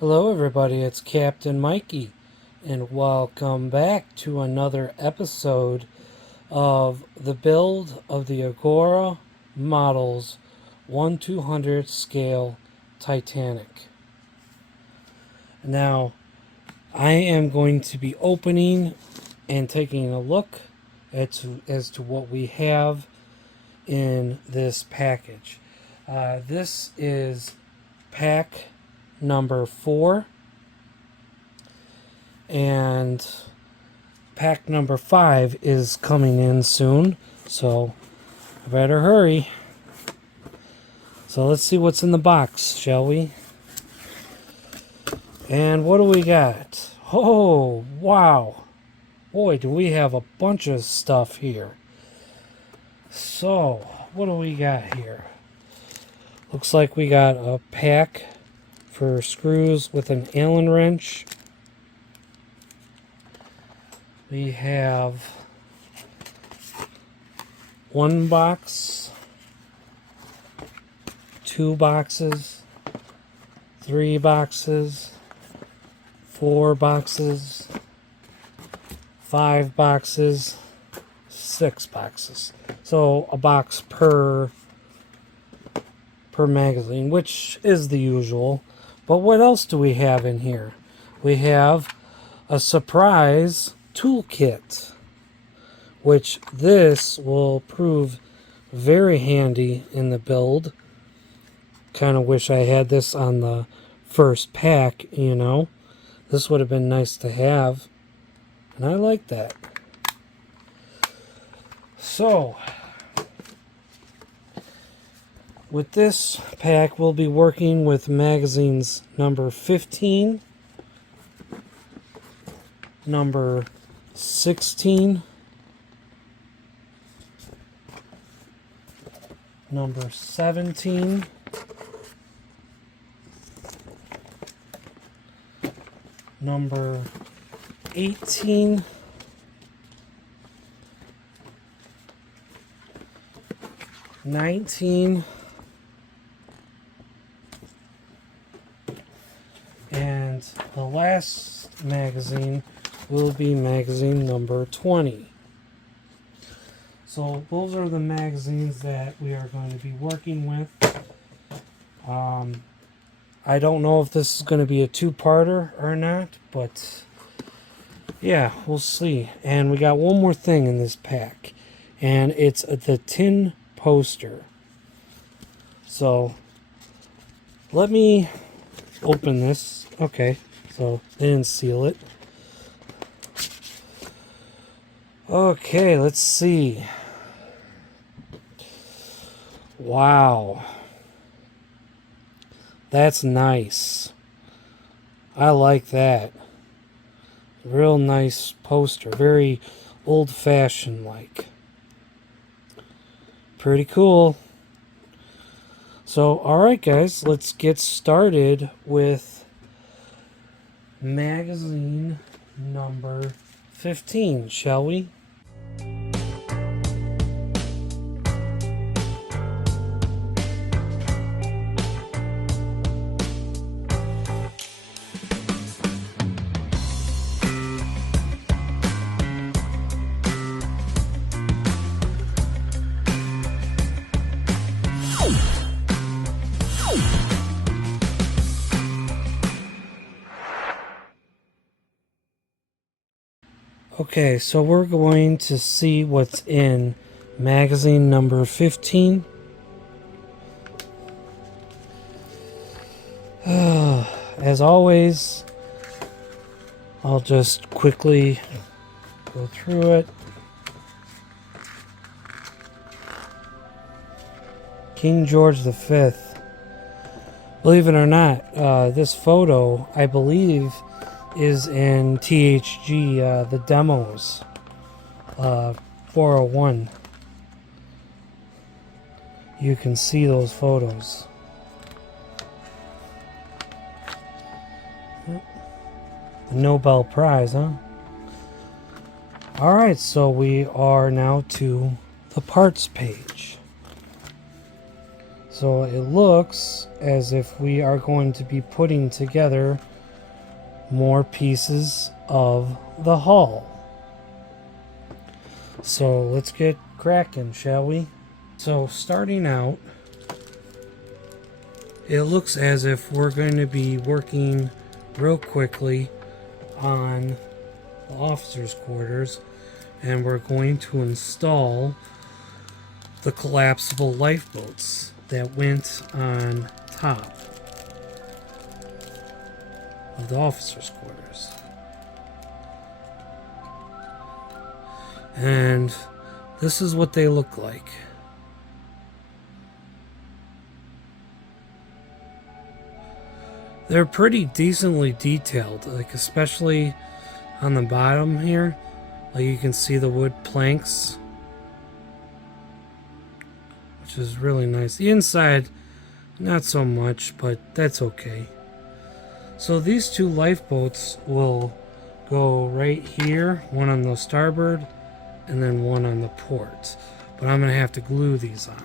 Hello everybody, it's Captain Mikey, and welcome back to another episode of the build of the Agora Models 1/200 scale Titanic. Now, I am going to be opening and taking a look as to what we have in this package. This is pack number 4, and pack number 5 is coming in soon, so I better hurry. So let's see what's in the box, shall we? And what do we got? Oh, wow. Boy, do we have a bunch of stuff here. So, what do we got here? Looks like we got a pack for screws with an Allen wrench. We have one box, 2 boxes, 3 boxes, 4 boxes, 5 boxes, 6 boxes. So a box per magazine, which is the usual. But what else do we have in here? We have a surprise toolkit, which this will prove very handy in the build. Kind of wish I had this on the first pack, you know. This would have been nice to have, and I like that. So, with this pack, we'll be working with magazines number 15, number 16, number 17, number 18, '19, and the last magazine will be magazine number 20. So those are the magazines that we are going to be working with. I don't know if this is going to be a 2-parter or not, but yeah, we'll see. And we got one more thing in this pack, and it's the tin poster. So let me open this. Okay, so they didn't seal it. Okay, let's see. Wow. That's nice. I like that. Real nice poster. Very old-fashioned like. Pretty cool. So, alright guys, let's get started with magazine number 15, shall we? Okay, so we're going to see what's in magazine number 15. As always, I'll just quickly go through it. King George V. Believe it or not, this photo, I believe, is in THG, the demos, 401. You can see those photos. The Nobel Prize, huh? Alright, so we are now to the parts page. So it looks as if we are going to be putting together more pieces of the hull. So let's get cracking, shall we? So starting out, it looks as if we're going to be working real quickly on the officers' quarters, and we're going to install the collapsible lifeboats that went on top of the officers' quarters. And this is what they look like. They're pretty decently detailed, like especially on the bottom here. Like you can see the wood planks, which is really nice. The inside, not so much, but that's okay. So these two lifeboats will go right here, one on the starboard and then one on the port. But I'm going to have to glue these on.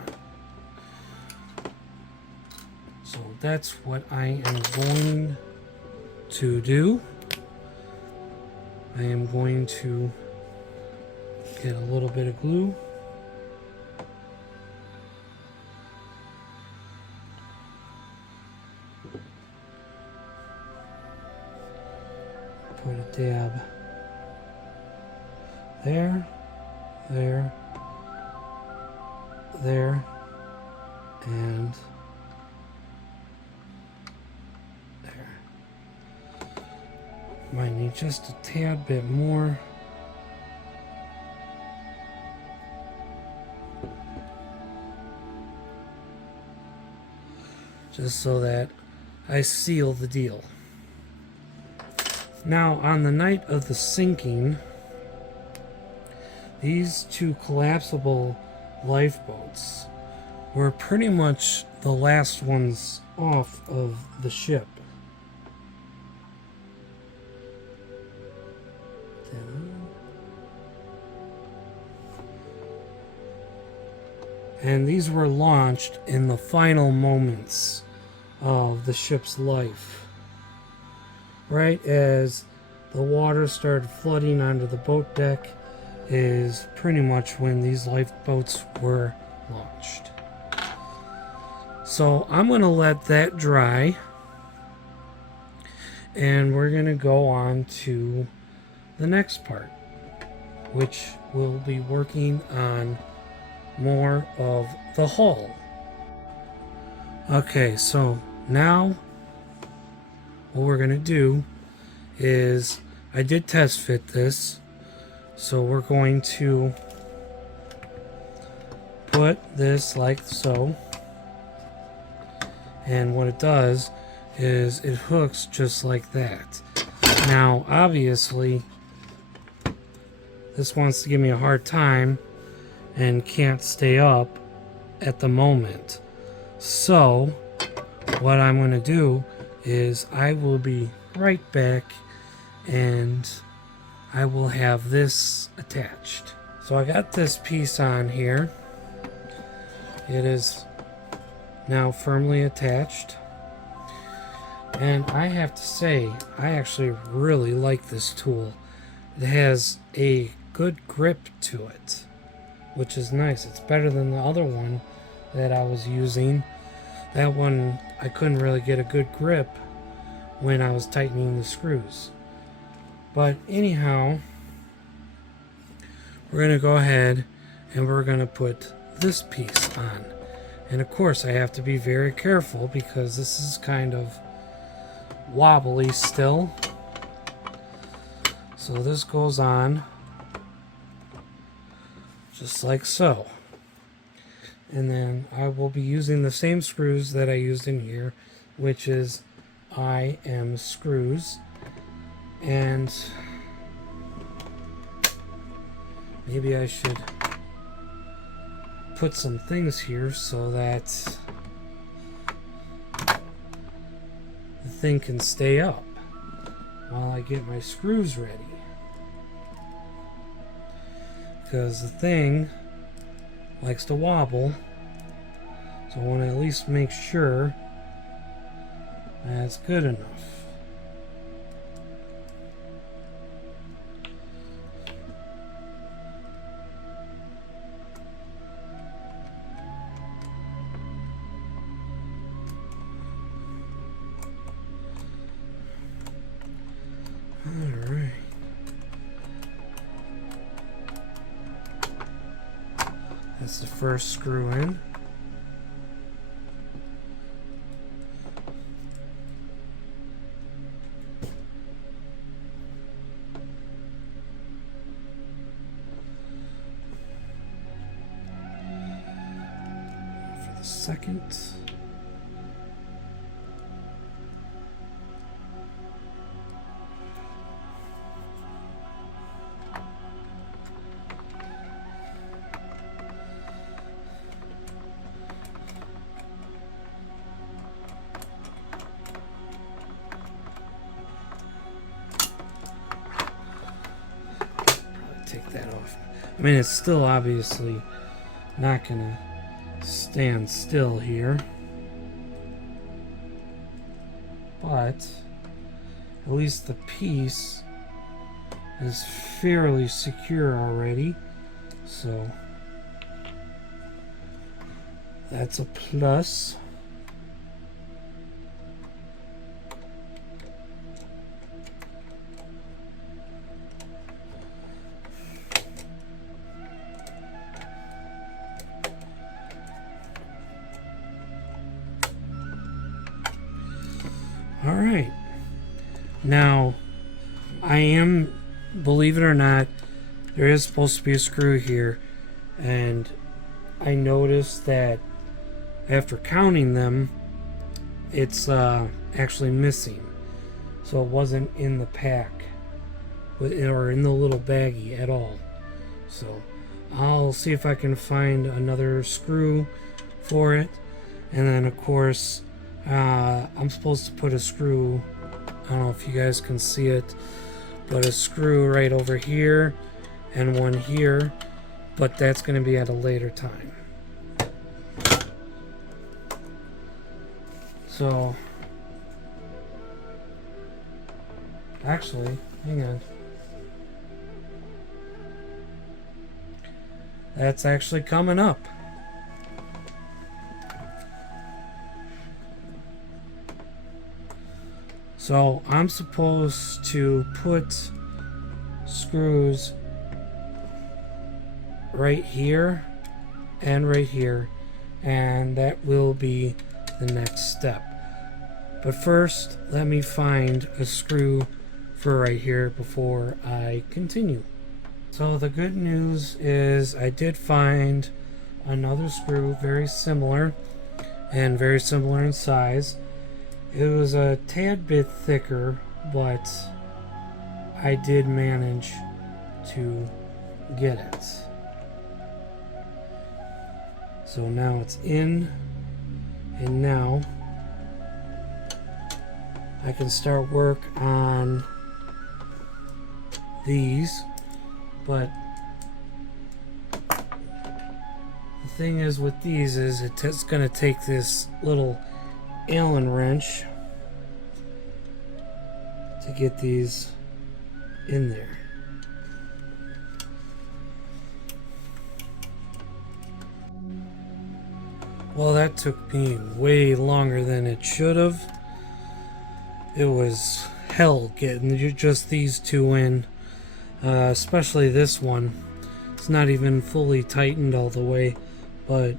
So that's what I am going to do. I am going to get a little bit of glue. Put a dab there, there, there, and there. Might need just a tad bit more. Just so that I seal the deal. Now, on the night of the sinking, these two collapsible lifeboats were pretty much the last ones off of the ship. And these were launched in the final moments of the ship's life. Right as the water started flooding onto the boat deck is pretty much when these lifeboats were launched. So I'm going to let that dry, and we're going to go on to the next part, which will be working on more of the hull. Okay, so now what we're going to do is, I did test fit this, so we're going to put this like so, and what it does is it hooks just like that. Now obviously this wants to give me a hard time and can't stay up at the moment. So what I'm going to do is I will be right back and I will have this attached. So I got this piece on here. It is now firmly attached. And I have to say, I actually really like this tool. It has a good grip to it, which is nice. It's better than the other one that I was using. That one, I couldn't really get a good grip when I was tightening the screws. But anyhow, we're going to go ahead and we're going to put this piece on. And of course, I have to be very careful because this is kind of wobbly still. So this goes on just like so. And then I will be using the same screws that I used in here, which is IM screws. And maybe I should put some things here so that the thing can stay up while I get my screws ready. Because the thing likes to wobble, So I want to at least make sure that's good enough. Alright. That's the first screw in. For the second. Take that off. I mean, it's still obviously not gonna stand still here, but at least the piece is fairly secure already, so that's a plus. All right, now I am, believe it or not, there is supposed to be a screw here, and I noticed that after counting them, it's actually missing. So it wasn't in the pack or in the little baggie at all. So I'll see if I can find another screw for it, and then of course I'm supposed to put a screw, I don't know if you guys can see it, but a screw right over here and one here, but that's going to be at a later time. So actually, hang on, that's actually coming up. So I'm supposed to put screws right here and right here, and that will be the next step. But first, let me find a screw for right here before I continue. So the good news is I did find another screw very similar and very similar in size. It was a tad bit thicker, but I did manage to get it. So now it's in, and now I can start work on these. But the thing is with these is it's going to take this little Allen wrench to get these in there. Well, that took me way longer than it should have. It was hell getting just these two in, especially this one. It's not even fully tightened all the way, but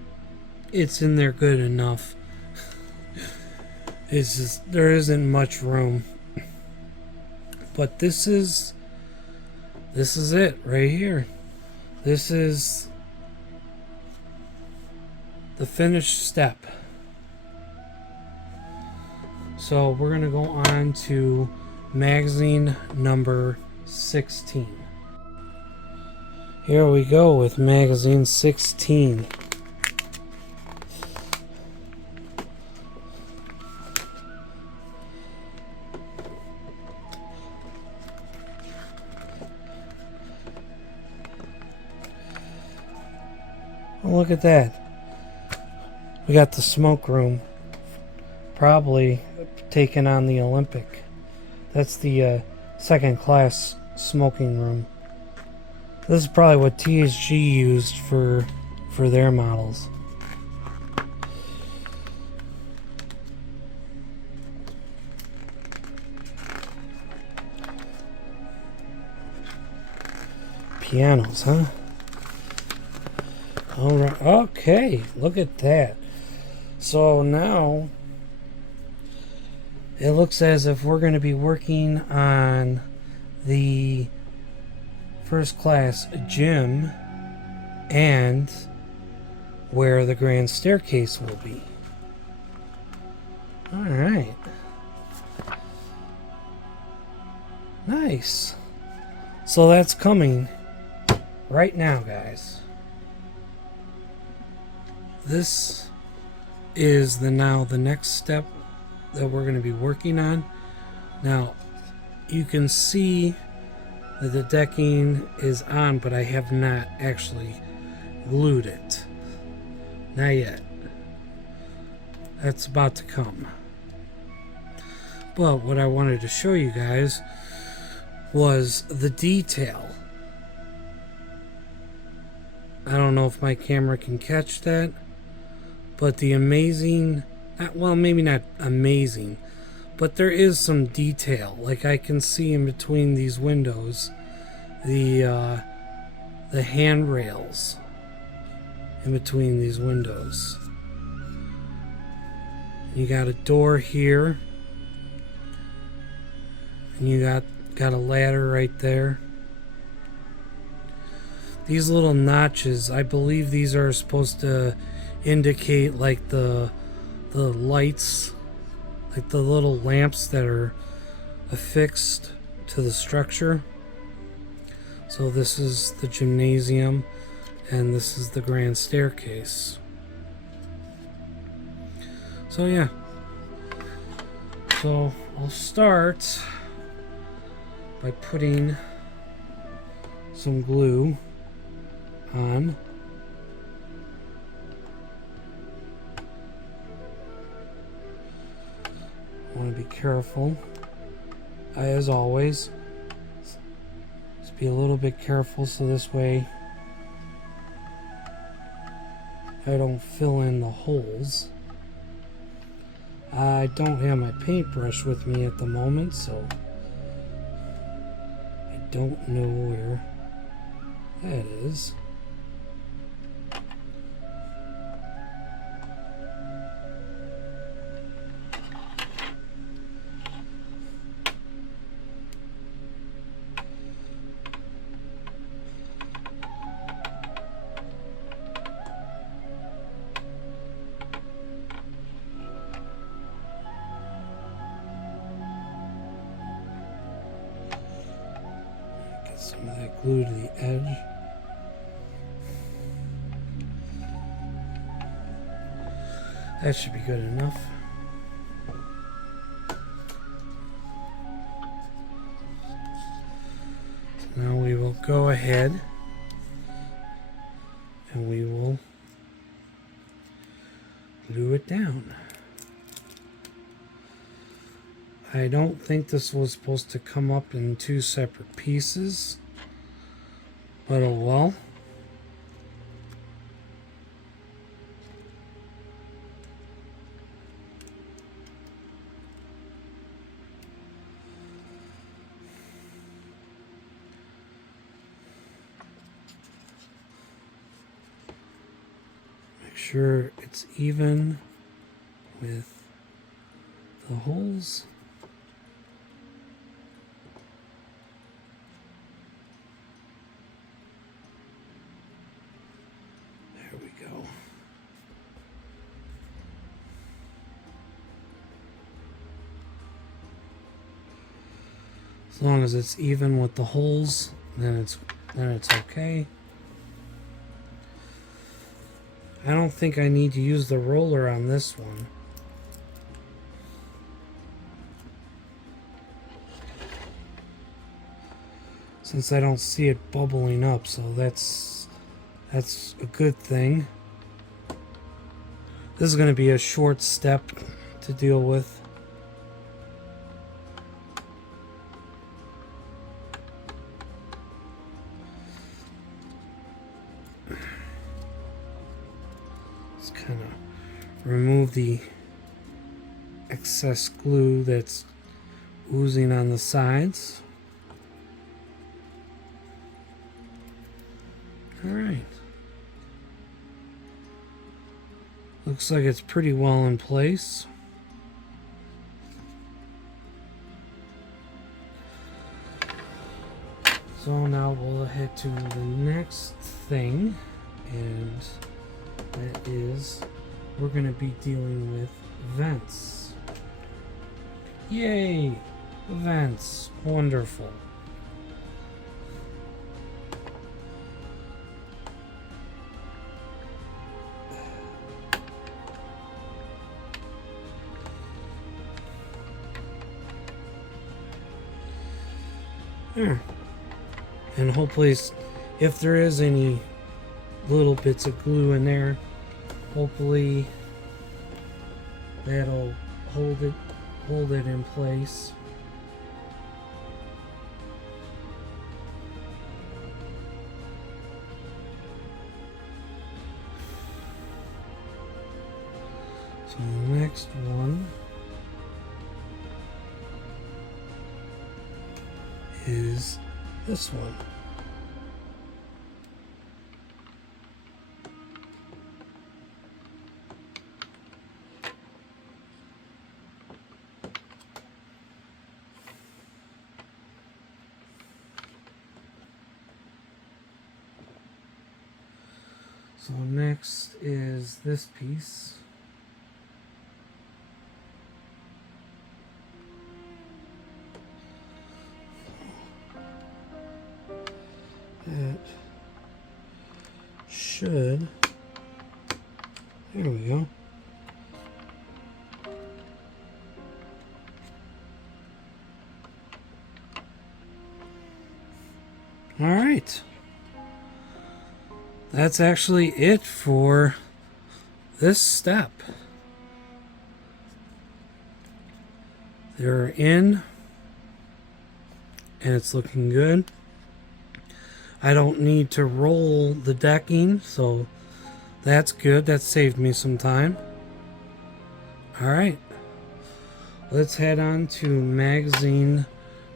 it's in there good enough. It's just, there isn't much room. But this is it right here. This is the finished step. So we're gonna go on to magazine number 16. Here we go with magazine 16. Look at that. We got the smoke room, probably taking on the Olympic. That's the second class smoking room. This is probably what TSG used for their models. Pianos, huh? All right. Okay, look at that. So now it looks as if we're going to be working on the first class gym and where the grand staircase will be. All right. Nice. So that's coming right now, guys. This is the next step that we're going to be working on. Now, you can see that the decking is on, but I have not actually glued it. Not yet. That's about to come. But what I wanted to show you guys was the detail. I don't know if my camera can catch that, but the amazing, well, maybe not amazing, but there is some detail. Like I can see in between these windows the handrails in between these windows. You got a door here, and you got a ladder right there. These little notches, I believe these are supposed to indicate like the lights, like the little lamps that are affixed to the structure. So this is the gymnasium and this is the grand staircase. So yeah. So I'll start by putting some glue on. I want to be careful, as always. Just be a little bit careful so this way I don't fill in the holes. I don't have my paintbrush with me at the moment, so I don't know where that is. Some of that glue to the edge. That should be good enough. So now we will go ahead and we will glue it down. I don't think this was supposed to come up in two separate pieces, but oh well. Make sure it's even with the holes. As long as it's even with the holes, then it's okay. I don't think I need to use the roller on this one. Since I don't see it bubbling up, so that's a good thing. This is going to be a short step to deal with. Let's kind of remove the excess glue that's oozing on the sides. Alright. Looks like it's pretty well in place. So now we'll head to the next thing, and that is we're going to be dealing with vents. Yay! Vents. Wonderful. There. And hopefully, if there is any little bits of glue in there, hopefully that'll hold it in place. So the next one is this one. So next is this piece. It should. There we go. All right. That's actually it for this step. They're in, and it's looking good. I don't need to roll the decking, so that's good. That saved me some time. All right, let's head on to magazine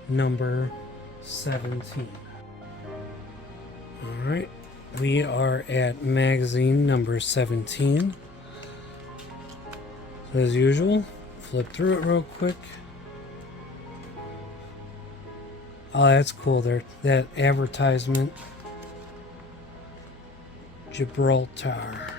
number 17. All right, we are at magazine number 17. As usual, flip through it real quick. Oh, that's cool there. That advertisement. Gibraltar.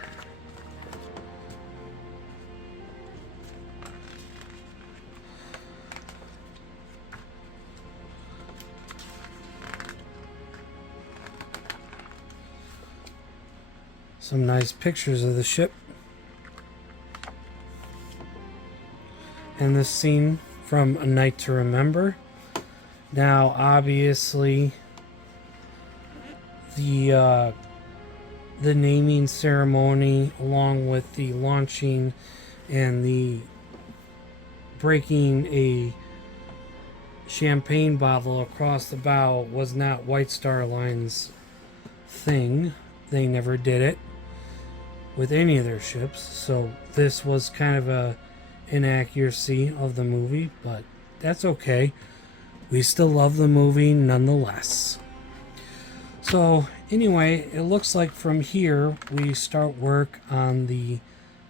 Some nice pictures of the ship. And this scene from A Night to Remember. Now, obviously, the naming ceremony, along with the launching and the breaking a champagne bottle across the bow, was not White Star Line's thing. They never did it with any of their ships, so this was kind of a inaccuracy of the movie, but that's okay. We still love the movie nonetheless. So anyway, it looks like from here we start work on the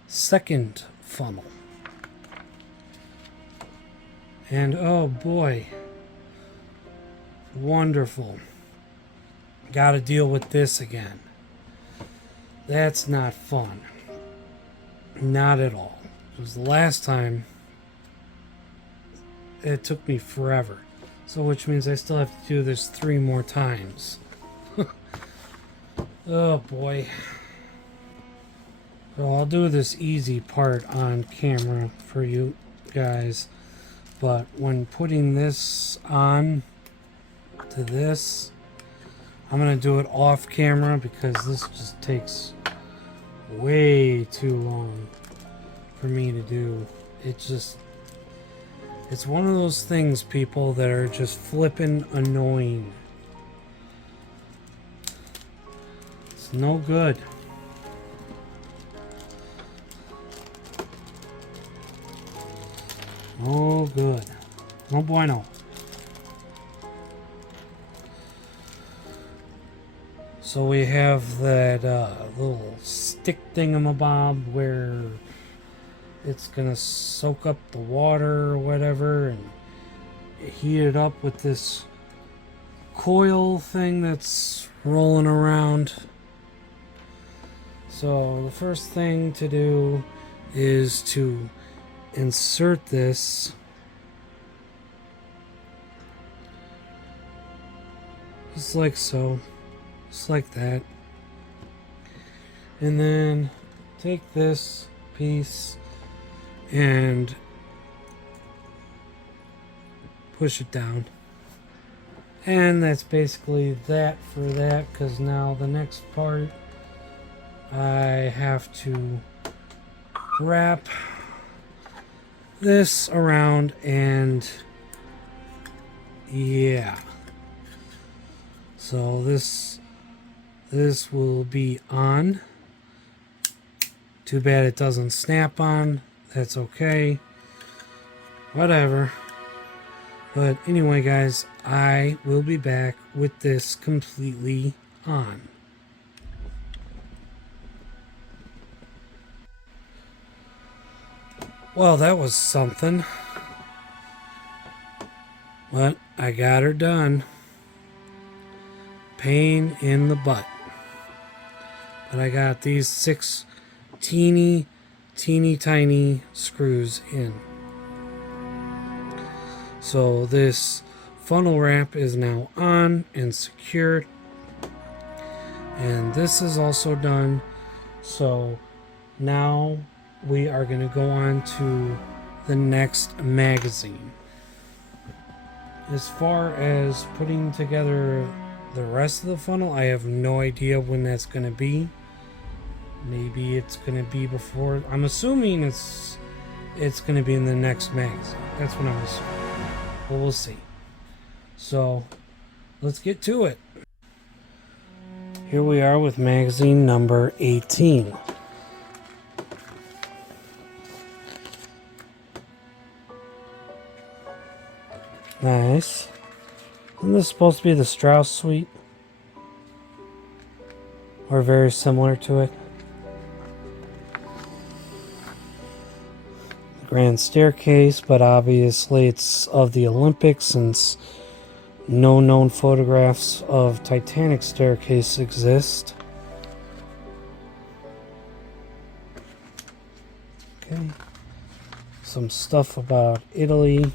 second funnel. And oh boy, wonderful. Got to deal with this again. That's not fun. Not at all. It was the last time. It took me forever. So which means I still have to do this 3 more times. Oh boy. So I'll do this easy part on camera for you guys. But when putting this on to this, I'm going to do it off camera because this just takes way too long. for me to do. It's one of those things, people, that are just flippin' annoying. It's no good. No good. No bueno. So we have that little stick thingamabob where it's gonna soak up the water or whatever and heat it up with this coil thing that's rolling around. So the first thing to do is to insert this just like so, just like that, and then take this piece and push it down, and that's basically that for that, because now the next part I have to wrap this around, and yeah, so this will be on. Too bad it doesn't snap on. That's okay, whatever. But anyway, guys, I will be back with this completely on. Well, that was something. But I got her done. Pain in the butt. But I got these 6 teeny tiny screws in. So this funnel wrap is now on and secured. And this is also done. So now we are going to go on to the next magazine. As far as putting together the rest of the funnel, I have no idea when that's going to be. Maybe it's going to be before. I'm assuming it's going to be in the next magazine. That's what I'm assuming. But we'll see. So let's get to it. Here we are with magazine number 18. Nice. Isn't this supposed to be the Strauss suite? Or very similar to it? The Grand Staircase, but obviously it's of the Olympics since no known photographs of Titanic staircase exist. Okay. Some stuff about Italy.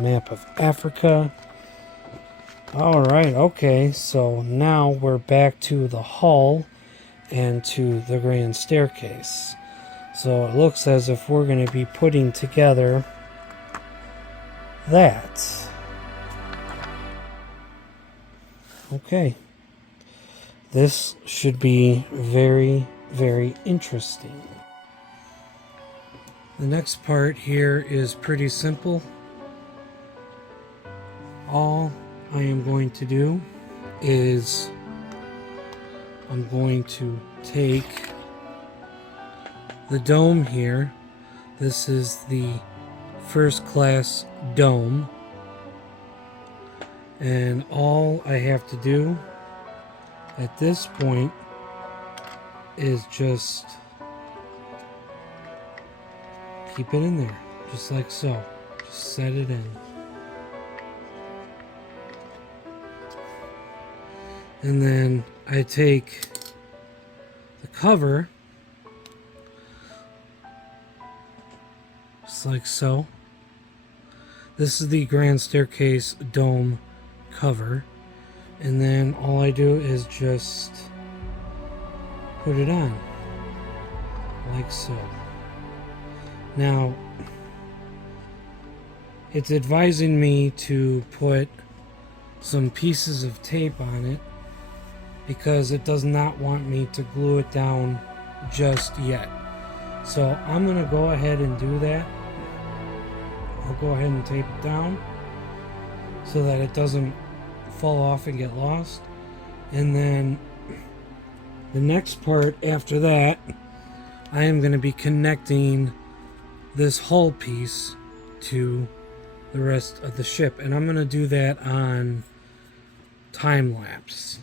Map of Africa. Alright, okay, so now we're back to the hall and to the grand staircase. So it looks as if we're going to be putting together that. Okay. This should be very, very interesting. The next part here is pretty simple. All I am going to do is I'm going to take the dome here. This is the first class dome. And all I have to do at this point is just keep it in there, just like so. Just set it in. And then I take the cover, just like so. This is the grand staircase dome cover. And then all I do is just put it on, like so. Now, it's advising me to put some pieces of tape on it because it does not want me to glue it down just yet. So I'm going to go ahead and do that. I'll go ahead and tape it down so that it doesn't fall off and get lost. And then the next part after that, I am going to be connecting this hull piece to the rest of the ship, and I'm going to do that on time lapse.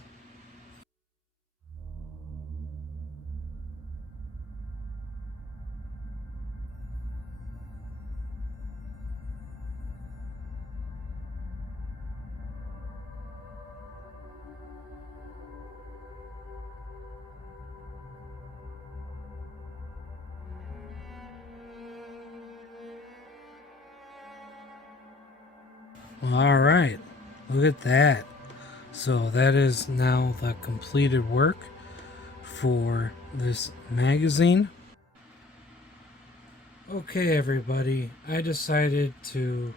All right, look at that. So that is now the completed work for this magazine. Okay, everybody, I decided to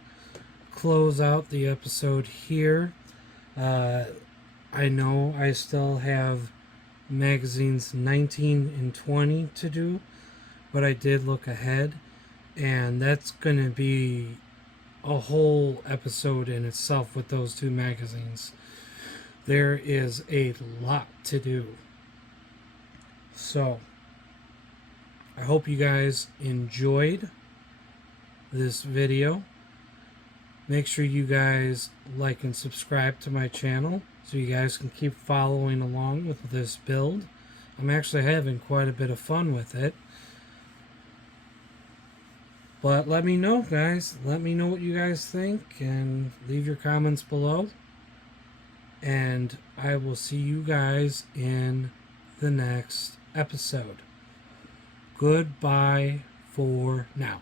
close out the episode here. I know I still have magazines 19 and 20 to do, but I did look ahead, and that's going to be a whole episode in itself with those two magazines. There is a lot to do. So, I hope you guys enjoyed this video. Make sure you guys like and subscribe to my channel so you guys can keep following along with this build. I'm actually having quite a bit of fun with it. But let me know, guys. Let me know what you guys think and leave your comments below. And I will see you guys in the next episode. Goodbye for now.